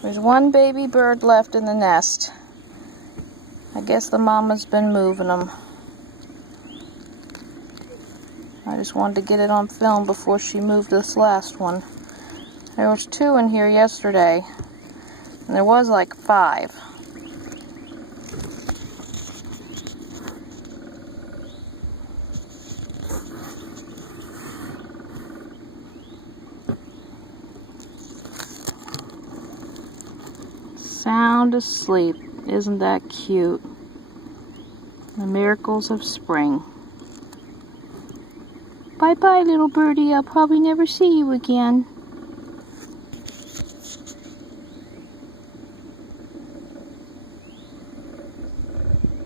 There's one baby bird left in the nest. I guess the mama's been moving them. I just wanted to get it on film before she moved this last one. There was 2 in here yesterday, and there was like 5. Sound asleep. Isn't that cute? The miracles of spring. Bye-bye, little birdie. I'll probably never see you again.